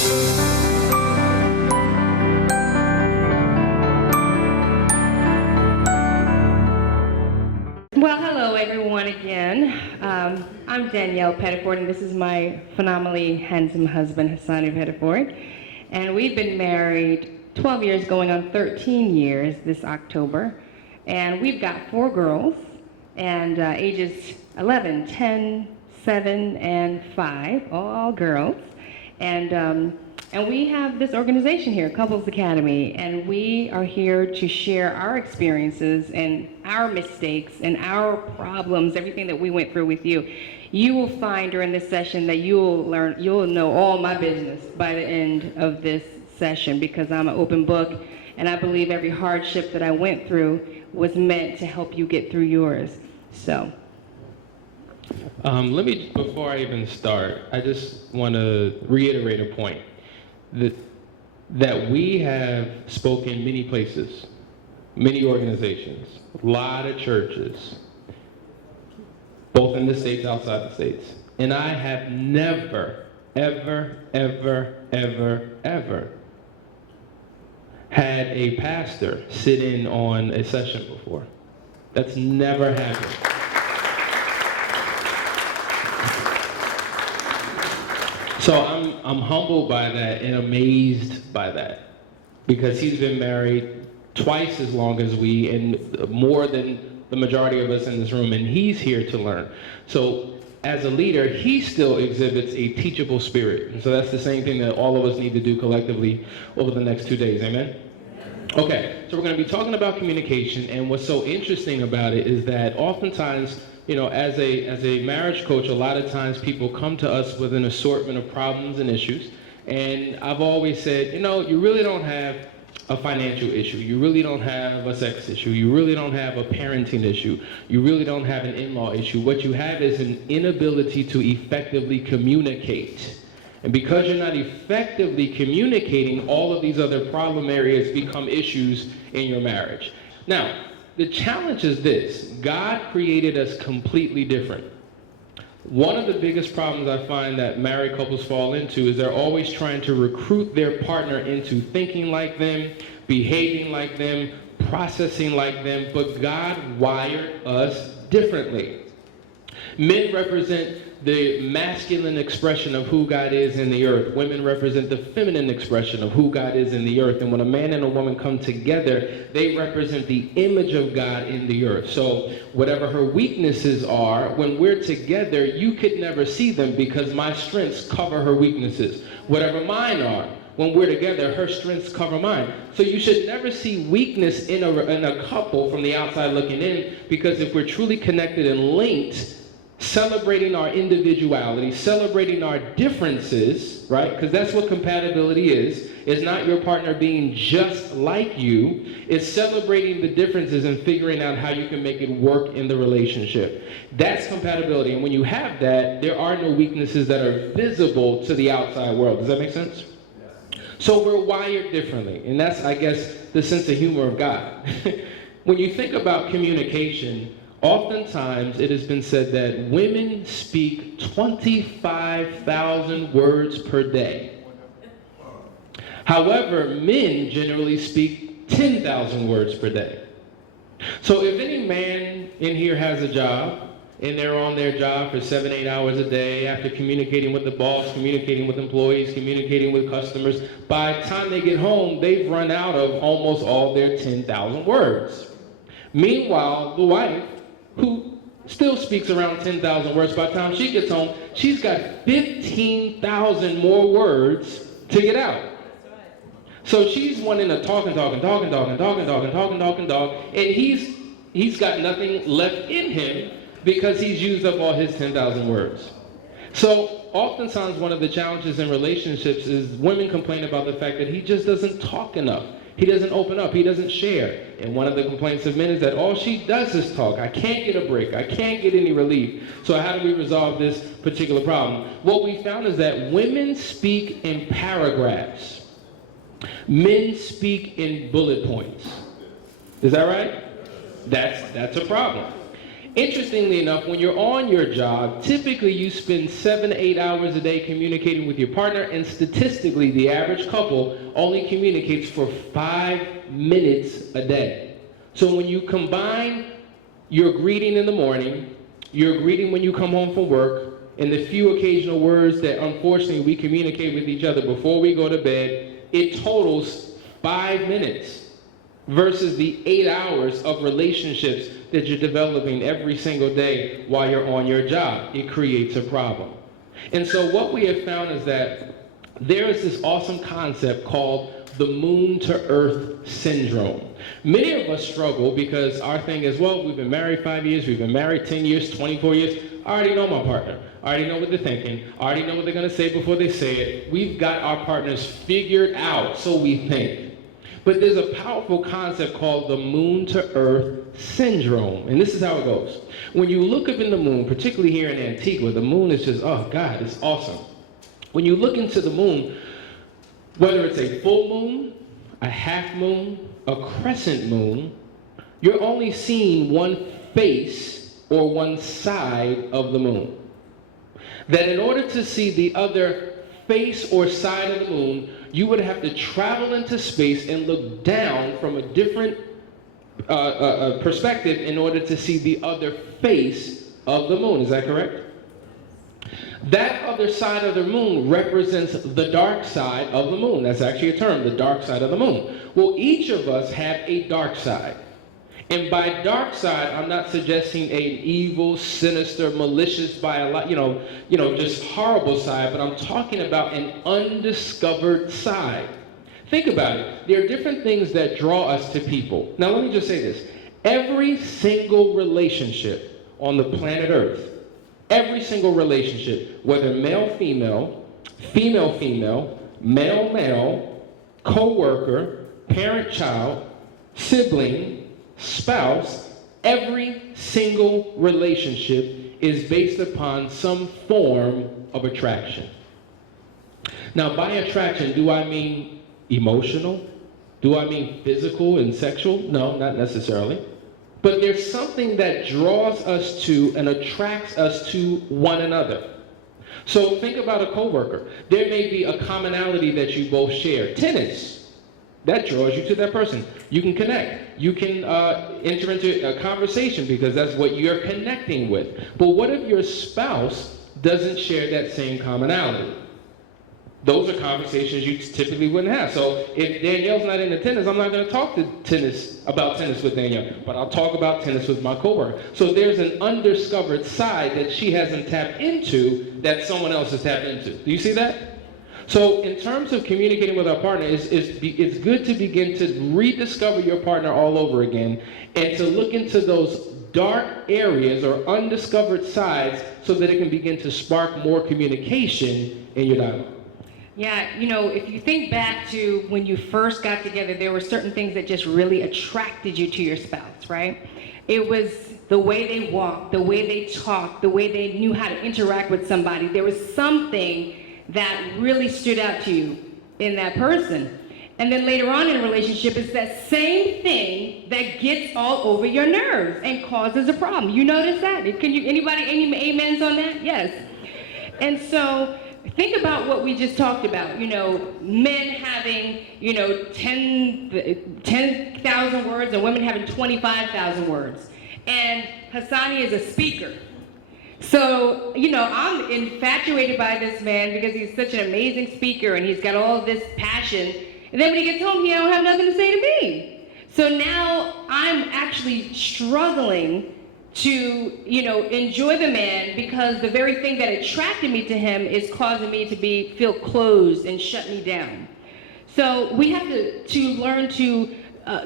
Well, hello everyone again. I'm Danielle Pettiford, and this is my phenomenally handsome husband, Hasani Pettiford. And we've been married 12 years, going on 13 years this October. And we've got 4 girls, and ages 11, 10, 7, and 5, all girls. And we have this organization here, Couples Academy, and we are here to share our experiences and our mistakes and our problems, everything that we went through with you. You will find during this session that you'll know all my business by the end of this session, because I'm an open book, and I believe every hardship that I went through was meant to help you get through yours. So. Before I even start, I just want to reiterate a point. That we have spoken many places, many organizations, a lot of churches, both in the States, outside the States. And I have never, ever, ever, ever, ever had a pastor sit in on a session before. That's never happened. So I'm humbled by that and amazed by that, because he's been married twice as long as we, and more than the majority of us in this room, and he's here to learn. So as a leader, he still exhibits a teachable spirit. And so that's the same thing that all of us need to do collectively over the next 2 days. Amen? Okay, so we're going to be talking about communication, and what's so interesting about it is that oftentimes, you know, as a marriage coach, a lot of times people come to us with an assortment of problems and issues. And I've always said, you know, you really don't have a financial issue. You really don't have a sex issue. You really don't have a parenting issue. You really don't have an in-law issue. What you have is an inability to effectively communicate. And because you're not effectively communicating, all of these other problem areas become issues in your marriage. Now, the challenge is this: God created us completely different. One of the biggest problems I find that married couples fall into is they're always trying to recruit their partner into thinking like them, behaving like them, processing like them, but God wired us differently. Men represent the masculine expression of who God is in the earth. Women represent the feminine expression of who God is in the earth. And when a man and a woman come together, they represent the image of God in the earth. So whatever her weaknesses are, when we're together, you could never see them because my strengths cover her weaknesses. Whatever mine are, when we're together, her strengths cover mine. So you should never see weakness in a couple from the outside looking in, because if we're truly connected and linked, celebrating our individuality, celebrating our differences, right? Because that's what compatibility is. It's not your partner being just like you. It's celebrating the differences and figuring out how you can make it work in the relationship. That's compatibility. And when you have that, there are no weaknesses that are visible to the outside world. Does that make sense? So we're wired differently. And that's, I guess, the sense of humor of God. When you think about communication, oftentimes it has been said that women speak 25,000 words per day. However, men generally speak 10,000 words per day. So if any man in here has a job, and they're on their job for 7-8 hours a day, after communicating with the boss, communicating with employees, communicating with customers, by the time they get home, they've run out of almost all their 10,000 words. Meanwhile, the wife, who still speaks around 10,000 words, by the time she gets home, she's got 15,000 more words to get out. So she's wanting to talk, and he's got nothing left in him because he's used up all his 10,000 words. So oftentimes one of the challenges in relationships is women complain about the fact that he just doesn't talk enough. He doesn't open up. He doesn't share. And one of the complaints of men is that all she does is talk. I can't get a break. I can't get any relief. So how do we resolve this particular problem? What we found is that women speak in paragraphs. Men speak in bullet points. Is that right? That's a problem. Interestingly enough, when you're on your job, typically you spend 7 to 8 hours a day communicating with your partner, and statistically, the average couple only communicates for 5 minutes a day. So when you combine your greeting in the morning, your greeting when you come home from work, and the few occasional words that unfortunately we communicate with each other before we go to bed, it totals 5 minutes versus the 8 hours of relationships that you're developing every single day while you're on your job. It creates a problem. And so what we have found is that there is this awesome concept called the moon to earth syndrome. Many of us struggle because our thing is, well, we've been married 5 years, we've been married 10 years, 24 years. I already know my partner. I already know what they're thinking. I already know what they're going to say before they say it. We've got our partners figured out, so we think. But there's a powerful concept called the moon to earth syndrome. And this is how it goes. When you look up in the moon, particularly here in Antigua, the moon is just, oh God, it's awesome. When you look into the moon, whether it's a full moon, a half moon, a crescent moon, you're only seeing one face or one side of the moon. That in order to see the other face or side of the moon, you would have to travel into space and look down from a different perspective in order to see the other face of the moon. Is that correct? That other side of the moon represents the dark side of the moon. That's actually a term, the dark side of the moon. Well, each of us have a dark side. And by dark side, I'm not suggesting an evil, sinister, malicious, just horrible side, but I'm talking about an undiscovered side. Think about it. There are different things that draw us to people. Now, let me just say this. Every single relationship on the planet Earth, every single relationship, whether male-female, female-female, male-male, co-worker, parent-child, sibling, spouse, every single relationship is based upon some form of attraction. Now, by attraction, do I mean emotional? Do I mean physical and sexual? No, not necessarily. But there's something that draws us to and attracts us to one another. So think about a coworker. There may be a commonality that you both share. Tennis. That draws you to that person. You can connect. You can enter into a conversation because that's what you're connecting with. But what if your spouse doesn't share that same commonality? Those are conversations you typically wouldn't have. So if Danielle's not into tennis, I'm not going to talk about tennis with Danielle, but I'll talk about tennis with my coworker. So there's an undiscovered side that she hasn't tapped into that someone else has tapped into. Do you see that? So in terms of communicating with our partner, it's good to begin to rediscover your partner all over again and to look into those dark areas or undiscovered sides so that it can begin to spark more communication in your dialogue. Yeah, if you think back to when you first got together, there were certain things that just really attracted you to your spouse, right? It was the way they walked, the way they talked, the way they knew how to interact with somebody. There was something that really stood out to you in that person. And then later on in a relationship, it's that same thing that gets all over your nerves and causes a problem. You notice that? Anybody, any amens on that? Yes. And so think about what we just talked about, men having, 10,000 words and women having 25,000 words. And Hasani is a speaker. So, I'm infatuated by this man because he's such an amazing speaker and he's got all this passion. And then when he gets home, he don't have nothing to say to me. So now I'm actually struggling to, enjoy the man because the very thing that attracted me to him is causing me to feel closed and shut me down. So we have to learn to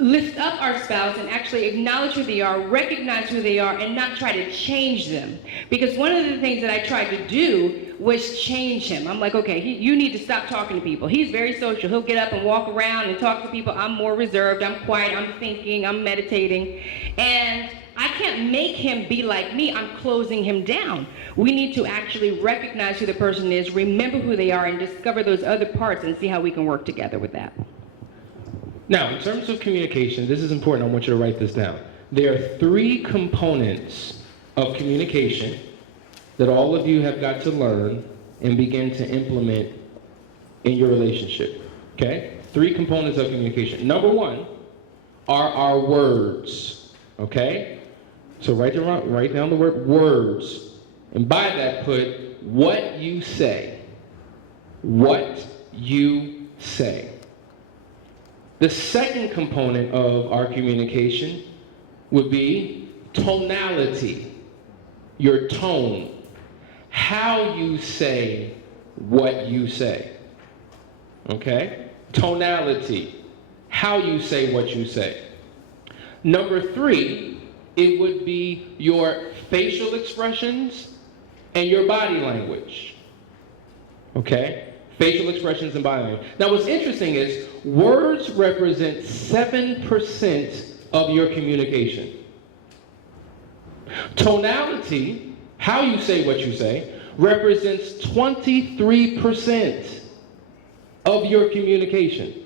lift up our spouse and actually acknowledge who they are, recognize who they are, and not try to change them. Because one of the things that I tried to do was change him. I'm like, okay, you need to stop talking to people. He's very social. He'll get up and walk around and talk to people. I'm more reserved. I'm quiet. I'm thinking. I'm meditating. And I can't make him be like me. I'm closing him down. We need to actually recognize who the person is, remember who they are, and discover those other parts and see how we can work together with that. Now, in terms of communication, this is important. I want you to write this down. There are 3 components of communication that all of you have got to learn and begin to implement in your relationship. Okay? 3 components of communication. Number 1 are our words. Okay? So write down the word words. And by that, put what you say. What you say. The second component of our communication would be tonality. Your tone. How you say what you say. Okay? Tonality. How you say what you say. Number 3, it would be your facial expressions and your body language. Okay? Facial expressions and body language. Now what's interesting is words represent 7% of your communication. Tonality, how you say what you say, represents 23% of your communication.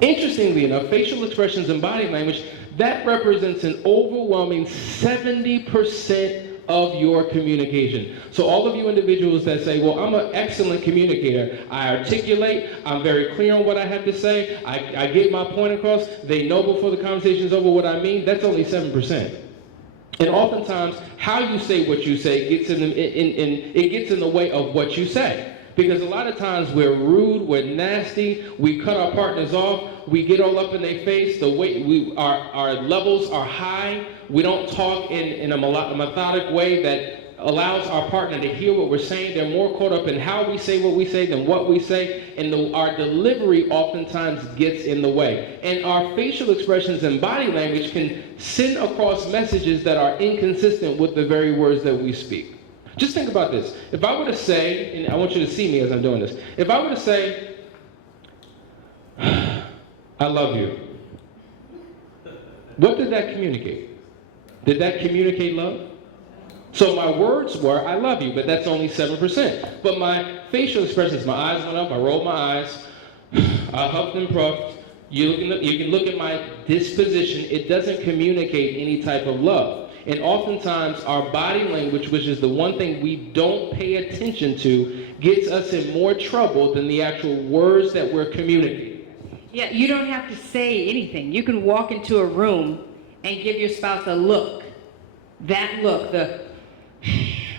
Interestingly enough, facial expressions and body language, that represents an overwhelming 70% of your communication. So all of you individuals that say, well, I'm an excellent communicator. I articulate, I'm very clear on what I have to say, I get my point across, they know before the conversation's over what I mean, that's only 7%. And oftentimes, how you say what you say gets in the way of what you say. Because a lot of times we're rude, we're nasty, we cut our partners off, we get all up in their face, the way our levels are high, we don't talk in a methodic way that allows our partner to hear what we're saying. They're more caught up in how we say what we say than what we say, and our delivery oftentimes gets in the way. And our facial expressions and body language can send across messages that are inconsistent with the very words that we speak. Just think about this. If I were to say, and I want you to see me as I'm doing this, if I were to say, I love you, what did that communicate? Did that communicate love? So my words were, I love you, but that's only 7%. But my facial expressions, my eyes went up, I rolled my eyes, I huffed and puffed. You can look at my disposition. It doesn't communicate any type of love. And oftentimes our body language, which is the one thing we don't pay attention to, gets us in more trouble than the actual words that we're communicating. Yeah, you don't have to say anything. You can walk into a room and give your spouse a look. That look, the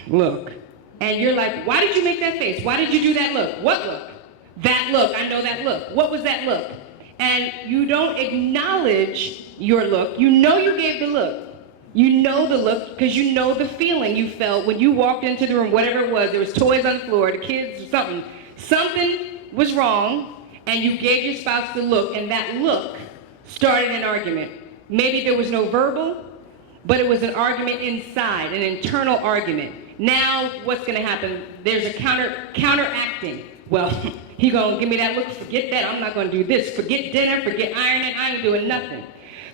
look. And you're like, why did you make that face? Why did you do that look? What look? That look, I know that look. What was that look? And you don't acknowledge your look. You know you gave the look. You know the look because you know the feeling you felt when you walked into the room, whatever it was. There was toys on the floor, the kids, something. Something was wrong, and you gave your spouse the look, and that look started an argument. Maybe there was no verbal, but it was an argument inside, an internal argument. Now, what's going to happen? There's a counteracting. Well, he gonna give me that look, forget that, I'm not gonna do this, forget dinner, forget ironing, I ain't doing nothing.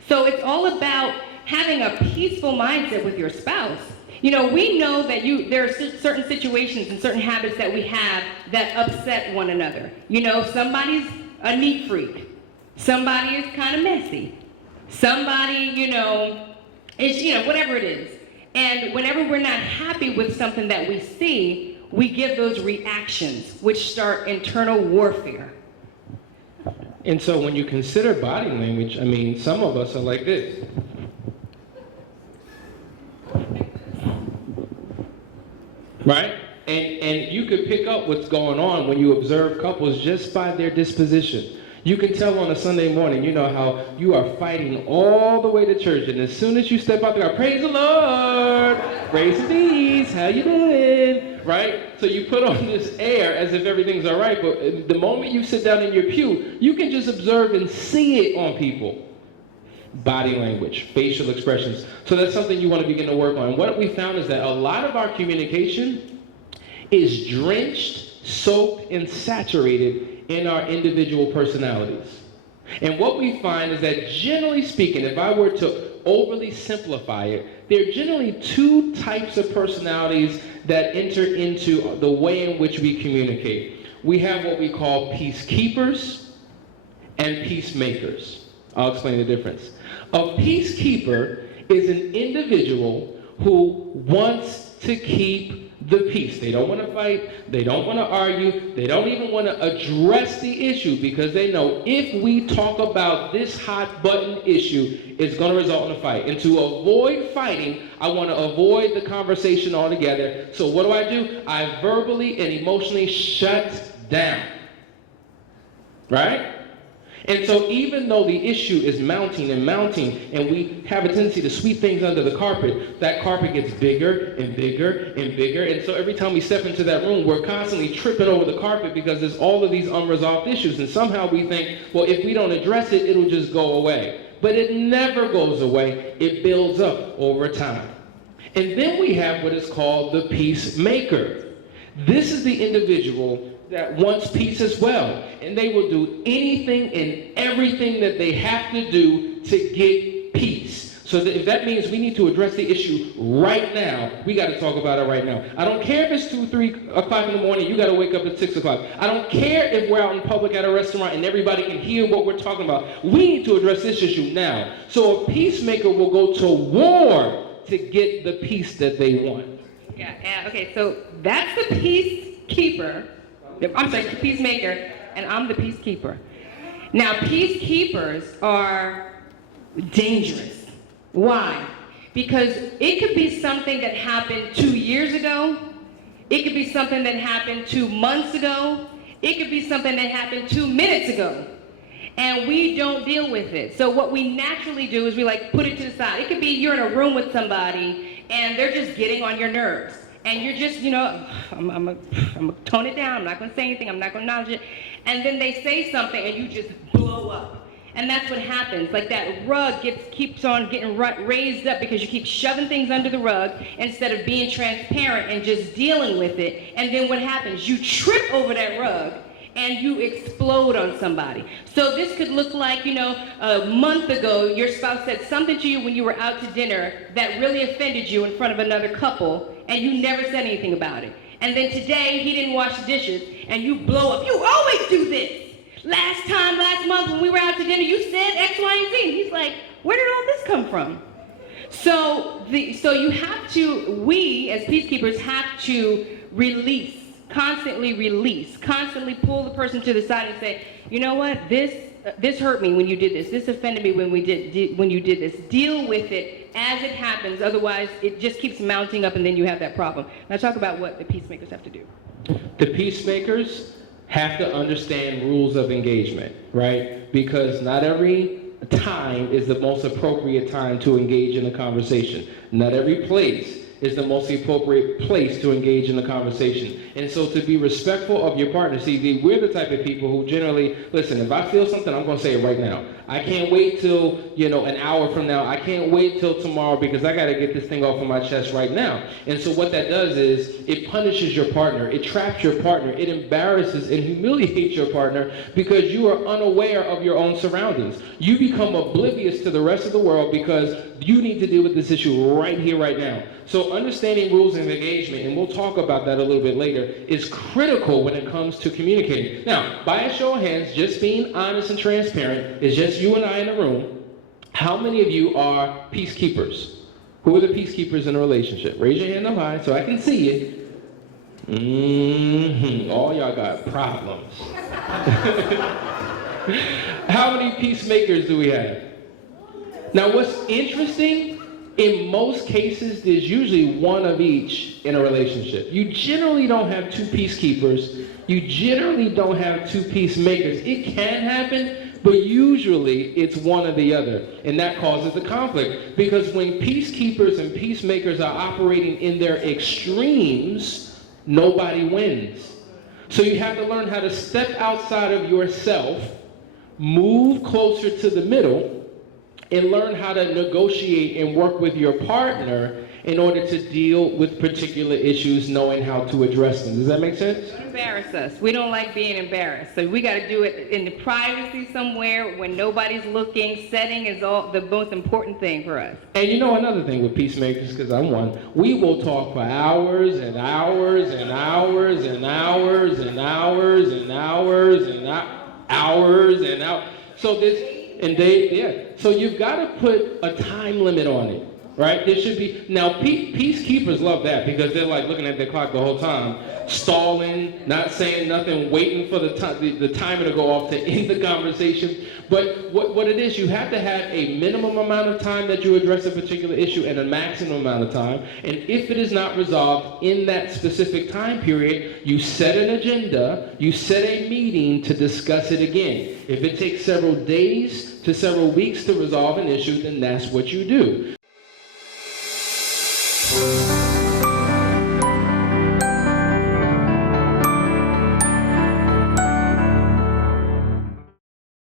So it's all about having a peaceful mindset with your spouse. You know, we know that there are certain situations and certain habits that we have that upset one another. You know, somebody's a neat freak. Somebody is kind of messy. Somebody, is, whatever it is. And whenever we're not happy with something that we see, we give those reactions, which start internal warfare. And so when you consider body language, I mean, some of us are like this. Right? And you could pick up what's going on when you observe couples just by their disposition. You can tell on a Sunday morning, you know how you are fighting all the way to church, and as soon as you step out there, praise the Lord, grace and peace, how you doing? Right? So you put on this air as if everything's all right, but the moment you sit down in your pew, you can just observe and see it on people. Body language, facial expressions. So that's something you want to begin to work on. What we found is that a lot of our communication is drenched, soaked, and saturated in our individual personalities. And what we find is that generally speaking, if I were to overly simplify it, there are generally 2 types of personalities that enter into the way in which we communicate. We have what we call peacekeepers and peacemakers. I'll explain the difference. A peacekeeper is an individual who wants to keep the peace. They don't want to fight, they don't want to argue, they don't even want to address the issue because they know if we talk about this hot button issue, it's going to result in a fight. And to avoid fighting, I want to avoid the conversation altogether. So what do? I verbally and emotionally shut down. Right? And so even though the issue is mounting and mounting, and we have a tendency to sweep things under the carpet, that carpet gets bigger and bigger and bigger. And so every time we step into that room, we're constantly tripping over the carpet because there's all of these unresolved issues. And somehow we think, well, if we don't address it, it'll just go away. But it never goes away. It builds up over time. And then we have what is called the peacemaker. This is the individual that wants peace as well, and they will do anything and everything that they have to do to get peace. So that if that means we need to address the issue right now, we got to talk about it right now. I don't care if it's 2, 3 o'clock in the morning, you got to wake up at 6 o'clock. I don't care if we're out in public at a restaurant and everybody can hear what we're talking about. We need to address this issue now. So a peacemaker will go to war to get the peace that they want. Yeah, okay, so that's the peacekeeper. I'm sorry, the peacemaker, and I'm the peacekeeper. Now, peacekeepers are dangerous. Why? Because it could be something that happened 2 years ago. It could be something that happened 2 months ago. It could be something that happened 2 minutes ago. And we don't deal with it. So what we naturally do is we put it to the side. It could be you're in a room with somebody and they're just getting on your nerves. And you're just, I'm gonna tone it down. I'm not gonna say anything. I'm not gonna acknowledge it. And then they say something, and you just blow up. And that's what happens. Like that rug keeps on getting raised up because you keep shoving things under the rug instead of being transparent and just dealing with it. And then what happens? You trip over that rug, and you explode on somebody. So this could look like, a month ago, your spouse said something to you when you were out to dinner that really offended you in front of another couple, and you never said anything about it. And then today, he didn't wash the dishes, and you blow up. You always do this. Last month, when we were out to dinner, you said X, Y, and Z. He's like, where did all this come from? So you have to, we as peacekeepers have to constantly pull the person to the side and say, you know what, this hurt me when you did this offended me when you did this. Deal with it as it happens, otherwise it just keeps mounting up and then you have that problem. Now talk about what the peacemakers have to do. The peacemakers have to understand rules of engagement, right? Because not every time is the most appropriate time to engage in a conversation. Not every place is the most appropriate place to engage in a conversation. And so to be respectful of your partner, see, we're the type of people who generally, listen, if I feel something, I'm gonna say it right now. I can't wait till, an hour from now. I can't wait till tomorrow because I gotta get this thing off of my chest right now. And so what that does is it punishes your partner, it traps your partner, it embarrasses and humiliates your partner because you are unaware of your own surroundings. You become oblivious to the rest of the world because you need to deal with this issue right here, right now. So understanding rules of engagement, and we'll talk about that a little bit later, is critical when it comes to communicating. Now, by a show of hands, just being honest and transparent, is just you and I in a room. How many of you are peacekeepers? Who are the peacekeepers in a relationship? Raise your hand up high so I can see you. All y'all got problems. How many peacemakers do we have? Now, what's interesting, in most cases, there's usually one of each in a relationship. You generally don't have 2 peacekeepers. You generally don't have 2 peacemakers. It can happen, but usually it's one or the other. And that causes a conflict. Because when peacekeepers and peacemakers are operating in their extremes, nobody wins. So you have to learn how to step outside of yourself, move closer to the middle, and learn how to negotiate and work with your partner in order to deal with particular issues, knowing how to address them. Does that make sense? Don't embarrass us. We don't like being embarrassed. So we got to do it in the privacy somewhere when nobody's looking. Setting is the most important thing for us. And another thing with peacemakers, because I'm one, we will talk for hours and hours and hours and hours and hours and hours and hours and hours. So you've got to put a time limit on it. right? There should be, now peacekeepers love that because they're like looking at their clock the whole time, stalling, not saying nothing, waiting for the timer to go off to end the conversation. But what it is, you have to have a minimum amount of time that you address a particular issue and a maximum amount of time. And if it is not resolved in that specific time period, you set an agenda, you set a meeting to discuss it again. If it takes several days to several weeks to resolve an issue, then that's what you do.